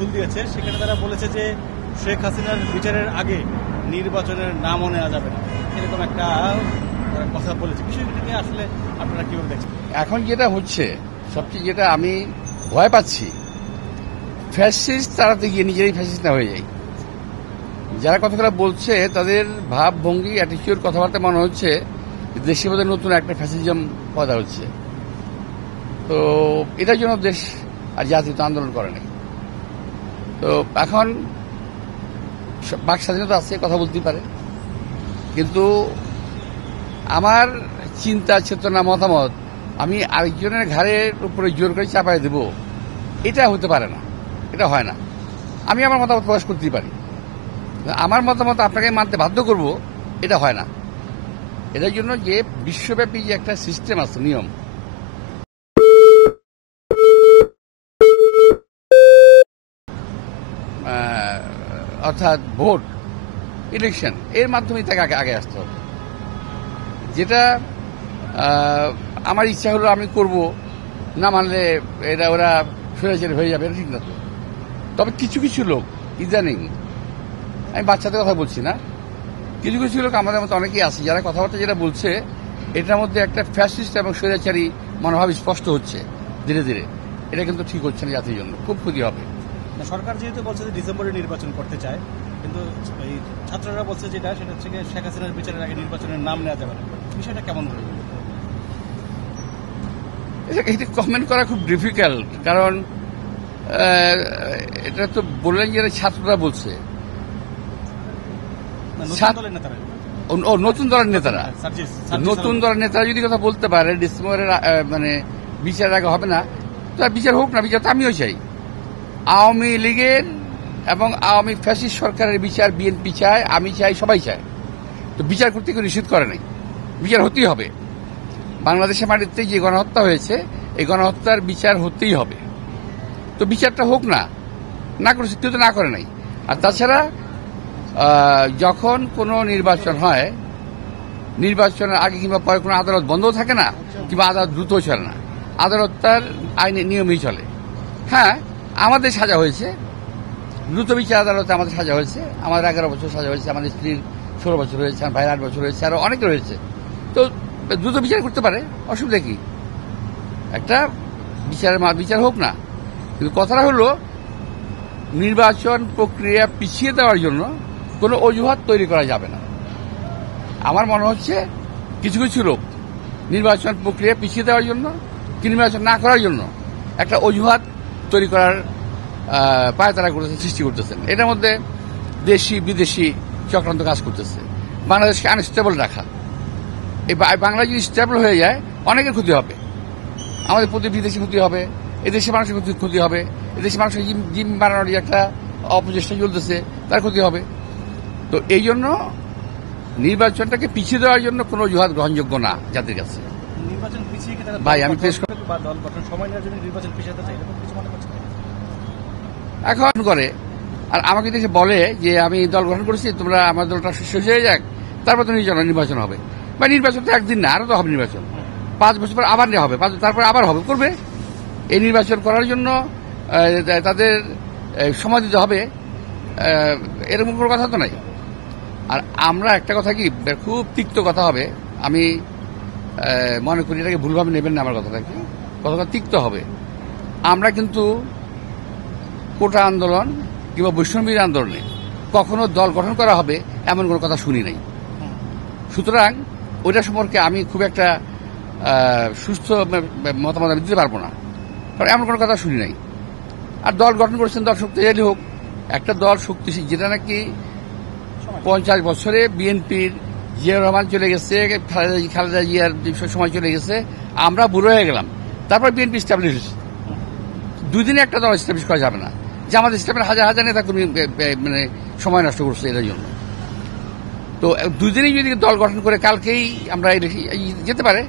ফুল দিয়েছে, সেখানে তারা বলেছে যে শেখ হাসিনার বিচারের আগে নির্বাচনের নামও নেওয়া যাবে না, এরকম একটা কথা বলেছে। বিষয়টিকে আসলে আপনারা কিভাবে দেখছেন? এখন যেটা হচ্ছে, সবচেয়ে যেটা আমি ভয় পাচ্ছি, ফ্যাসিস্ট তারা তো গিয়ে নিজেরাই ফ্যাসিস্ট না হয়ে যায়। যারা কথাগুলো বলছে তাদের ভাবভঙ্গি, অ্যাটিটিউড, কথাবার্তা মনে হচ্ছে দেশের মধ্যে নতুন একটা ফ্যাসিজম পয়দা হচ্ছে। তো এটার জন্য দেশ আর জাতি তো আন্দোলন করে নাই। তো এখন বাক স্বাধীনতা আছে, কথা বলতেই পারে, কিন্তু আমার চিন্তা, চেতনা, মতামত আমি আরেকজনের ঘাড়ের উপরে জোর করে চাপাই দেব, এটা হতে পারে না, এটা হয় না। আমি আমার মতামত প্রকাশ করতেই পারি, আমার মতামত আপনাকে মানতে বাধ্য করব, এটা হয় না। এটার জন্য যে বিশ্বব্যাপী যে একটা সিস্টেম আছে, নিয়ম, অর্থাৎ ভোট, ইলেকশন, এর মাধ্যমে তাকে আগে আসতে হবে। যেটা আমার ইচ্ছা হলো আমি করব, না মানলে এটা ওরা ফেরাচের হয়ে যাবে, এটা ঠিক না তো। তবে কিছু কিছু লোক ইদানিং, আমি বাচ্চাদের কথা বলছি না, কিছু কিছু লোক আমাদের মতো অনেকেই আছে যারা কথাবার্তা যেটা বলছে এটার মধ্যে একটা ফ্যাসিস্ট এবং স্বৈরাচারী মনোভাব স্পষ্ট হচ্ছে ধীরে ধীরে। এটা কিন্তু ঠিক হচ্ছে না, জাতির জন্য খুব ক্ষতি হবে। সরকার যেহেতু বলছে যে ডিসেম্বরে নির্বাচন করতে চায়, কিন্তু এই ছাত্ররা বলছে যেটা, সেটা হচ্ছে শেখ হাসিনার বিচারের আগে নির্বাচনের নাম নেওয়া যাবে না। বিষয়টা কেমন হবে? এটা কমেন্ট করা খুব ডিফিকাল্ট, কারণ এটা তো বললেন যে ছাত্ররা বলছে, নতুন দলের নেতারা, নতুন দলের নেতারা যদি কথা বলতে পারে ডিসেম্বরের মানে বিচারের আগে হবে না, তো বিচার হোক না, বিচার তো আমিও চাই। আওয়ামী লীগের এবং আওয়ামী ফ্যাসিস্ট সরকারের বিচার বিএনপি চায়, আমি চাই, সবাই চায়। তো বিচার করতে কেউ নিষেধ করে নাই, বিচার হতেই হবে। বাংলাদেশের মাটিতে যে গণহত্যা হয়েছে, এই গণহত্যার বিচার হতেই হবে। তো বিচারটা হোক না, না করেছে কেউ তো না করে নাই। আর তাছাড়া যখন কোনো নির্বাচন হয়, নির্বাচনের আগে কিংবা পরে কোনো আদালত বন্ধ থাকে না, কিংবা আদালত দ্রুত চলে না, আদালত তার আইনের নিয়মেই চলে। হ্যাঁ, আমাদের সাজা হয়েছে, দ্রুত বিচার আদালতে আমাদের সাজা হয়েছে, আমাদের 11 বছর সাজা হয়েছে, আমাদের স্ত্রীর 16 বছর হয়েছে, আমার ভাইয়ের 8 বছর হয়েছে, আরো অনেকে রয়েছে। তো দ্রুত বিচার করতে পারে, অসুবিধা কি? একটা বিচার হোক না। কিন্তু কথাটা হলো, নির্বাচন প্রক্রিয়া পিছিয়ে দেওয়ার জন্য কোনো অজুহাত তৈরি করা যাবে না। আমার মনে হচ্ছে কিছু কিছু লোক নির্বাচন প্রক্রিয়া পিছিয়ে দেওয়ার জন্য, কি নির্বাচন না করার জন্য একটা অজুহাত তৈরি করার পায়তারা করতেছে, সৃষ্টি করতেছেন। এটার মধ্যে দেশি বিদেশি চক্রান্ত কাজ করতেছে, বাংলাদেশকে আনস্টেবল রাখা। এই বাংলা যদি স্টেবল হয়ে যায়, অনেকের ক্ষতি হবে, আমাদের প্রতি বিদেশি ক্ষতি হবে, এদেশের মানুষের ক্ষতি হবে, এদেশের মানুষের জিম বানানোর একটা অপচেষ্টা চলতেছে, তার ক্ষতি হবে। তো এই জন্য নির্বাচনটাকে পিছিয়ে দেওয়ার জন্য কোনো অজুহাত গ্রহণযোগ্য না জাতির কাছে। নির্বাচন পিছিয়ে ভাই, আমি পেশ দল গঠন সময় নেওয়ার জন্য নির্বাচন পিছিয়ে দেওয়া এরকম কিছু মনে করছেন? এখন করে আর আমাকে দেখে বলে যে আমি দল গঠন করেছি, তোমরা আমার দলটা শেষ হয়ে যাক, তারপর তো নির্বাচন হবে। বা নির্বাচন তো একদিন না, আরো তো হবে নির্বাচন, 5 বছর পর আবার নেওয়া হবে, তারপর আবার হবে, করবে। এই নির্বাচন করার জন্য তাদের সময় দিতে হবে, এরকম কোনো কথা তো নাই। আর আমরা একটা কথা কি, খুব তিক্ত কথা হবে, আমি মনে করি, এটাকে ভুলভাবে নেবেন না আমার কথাটাকে, কথাটা তিক্ত হবে। আমরা কিন্তু কোটা আন্দোলন কিংবা বৈষম্যবিরোধী আন্দোলনে কখনো দল গঠন করা হবে এমন কোনো কথা শুনি নাই। সুতরাং ওইটা সম্পর্কে আমি খুব একটা সুস্থ মতামত আমি দিতে পারবো না, কারণ এমন কোনো কথা শুনি নাই। আর দল গঠন করেছেন, দল শক্তিশালী হোক, একটা দল শক্তিশালী, যেটা নাকি 50 বছরে বিএনপির জিয়াউর রহমান চলে গেছে, খালেদা জিয়ার সময় চলে গেছে, আমরা বুড়ো হয়ে গেলাম, তারপর বিএনপি স্টাবলিশ হয়েছে। 2 দিনে একটা দল স্টাবলিশ করা যাবে না, যে আমাদের ইসলামের হাজার হাজার নেতা তুমি মানে সময় নষ্ট করছে এটার জন্য। তো 2 দিনেই যদি দল গঠন করে কালকেই আমরা যেতে পারে,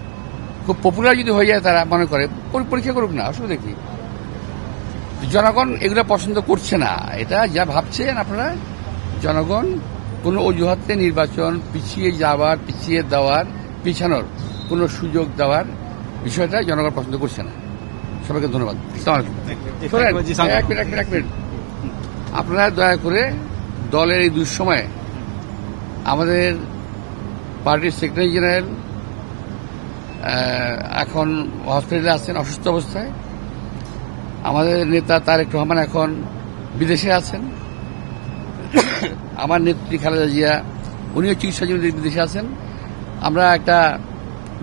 খুব পপুলার যদি হয়ে যায়, তারা মনে করে পরীক্ষা করুক না, অসুবিধা কি? জনগণ এগুলো পছন্দ করছে না, এটা যা ভাবছেন আপনারা। জনগণ কোনো অজুহাতে নির্বাচন পিছিয়ে যাওয়ার, পিছিয়ে দেওয়ার, পিছানোর কোনো সুযোগ দেওয়ার বিষয়টা জনগণ পছন্দ করছে না। সবাইকে ধন্যবাদ। এক মিনিট। আপনারা দয়া করে দলের এই দুঃসময়ে আমাদের পার্টির সেক্রেটারি জেনারেল এখন হসপিটালে আছেন অসুস্থ অবস্থায়। আমাদের নেতা তারেক রহমান এখন বিদেশে আছেন। আমার নেত্রী খালেদা জিয়া উনিও চিকিৎসার জন্য বিদেশে আছেন। আমরা একটা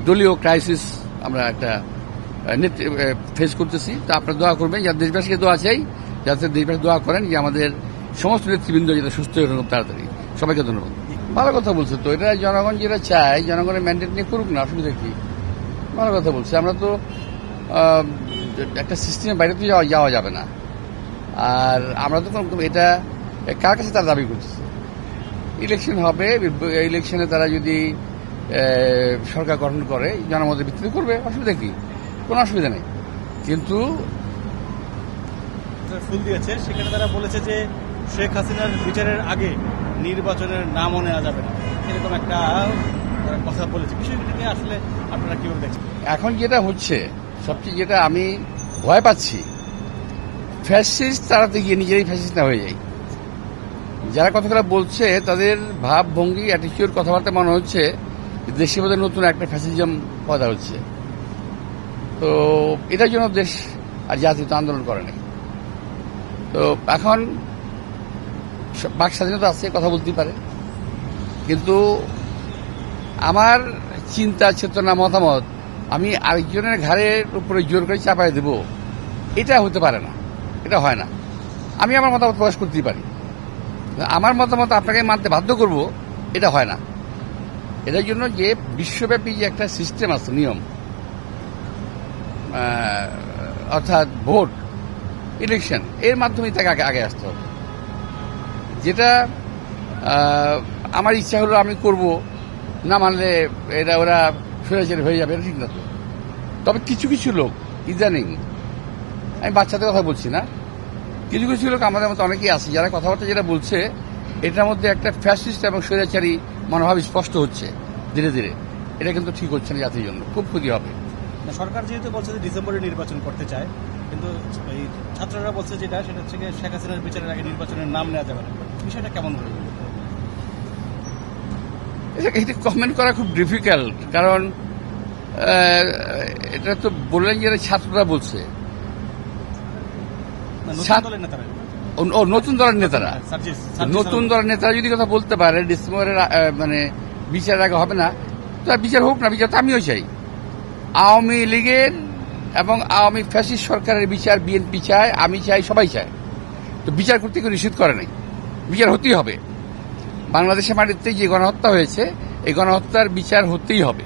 দলীয় ক্রাইসিস আমরা একটা ফেস করতেছি। তো আপনারা দোয়া করবেন, যাতে দেশবাসীকে দোয়া চাই, যাতে দেশবাসী দোয়া করেন যে আমাদের সমস্ত নেতৃবৃন্দ যাতে সুস্থ হয়ে খুব তাড়াতাড়ি। সবাইকে ধন্যবাদ। ভালো কথা বলছে তো, এটা জনগণ যেটা চায়, জনগণের ম্যান্ডেট নিয়ে করুক না, অসুবিধা কি? ভালো কথা বলছে। আমরা তো একটা সিস্টেমের বাইরে তো যাওয়া যাবে না। আর আমরা তো এটা কার কাছে তারা দাবি করতেছে? ইলেকশন হবে, ইলেকশনে তারা যদি সরকার গঠন করে জনমতের ভিত্তিতে করবে, অসুবিধা কি? কোনো অসুবিধা নেই। কিন্তু ফুল দিয়েছে, সেখানে তারা বলেছে যে শেখ হাসিনার বিচারের আগে নির্বাচনের নামও নেওয়া যাবে না, এরকম একটা কথা বলেছে। বিষয়টিকে আসলে আপনারা কিভাবে দেখছেন? এখন যেটা হচ্ছে, সবচেয়ে যেটা আমি ভয় পাচ্ছি, ফ্যাসিস্ট তাড়াতে গিয়ে নিজেরাই ফ্যাসিস্ট না হয়ে যায়। যারা কথাগুলো বলছে তাদের ভাবভঙ্গি, অ্যাটিটিউড, কথাবার্তা মনে হচ্ছে দেশের মধ্যে নতুন একটা ফ্যাসিজম পয়দা হচ্ছে। তো এটার জন্য দেশ আর জাতি তো আন্দোলন করে নাই। তো এখন বাক স্বাধীনতা আছে, কথা বলতেই পারে, কিন্তু আমার চিন্তা, চেতনা, মতামত আমি আরেকজনের ঘাড়ের উপরে জোর করে চাপাই দেব, এটা হতে পারে না, এটা হয় না। আমি আমার মতামত প্রকাশ করতেই পারি, আমার মতামত আপনাকে মানতে বাধ্য করব, এটা হয় না। এটার জন্য যে বিশ্বব্যাপী যে একটা সিস্টেম আছে, নিয়ম, অর্থাৎ ভোট, ইলেকশন, এর মাধ্যমে তাকে আগে আসতে হবে। যেটা আমার ইচ্ছা হলো আমি করব, না মানলে এটা ওরা ফেরাচের হয়ে যাবে, এটা ঠিক না তো। তবে কিছু কিছু লোক ইদানিং, আমি বাচ্চাদের কথা বলছি না, কিছু কিছু লোক আমাদের মতো অনেকেই আছে যারা কথাবার্তা যেটা বলছে, এটার মধ্যে একটা ফ্যাসিস্ট এবং স্বৈরাচারী মনোভাব স্পষ্ট হচ্ছে ধীরে ধীরে। এটা কিন্তু ঠিক হচ্ছে না, জাতির জন্য খুব ক্ষতি হবে। সরকার যেহেতু বলছে যে ডিসেম্বরে নির্বাচন করতে চায়, কিন্তু এই ছাত্ররা বলছে যেটা, সেটা হচ্ছে শেখ হাসিনার বিচারের আগে নির্বাচনের নাম নেওয়া যাবে না। বিষয়টা কেমন হবে? এটা কমেন্ট করা খুব ডিফিকাল্ট, কারণ এটা তো বললেন যে ছাত্ররা বলছে, নতুন দলের নেতারা, নতুন দলের নেতারা যদি কথা বলতে পারে ডিসেম্বরের বিচারের আগে হবে না, তো বিচার হোক না, বিচার তো আমিও চাই। আওয়ামী লীগের এবং আওয়ামী ফ্যাসিস্ট সরকারের বিচার বিএনপি চায়, আমি চাই, সবাই চায়। তো বিচার করতে কেউ নিষেধ করে নাই, বিচার হতেই হবে। বাংলাদেশের মাটিতে যে গণহত্যা হয়েছে, এই গণহত্যার বিচার হতেই হবে।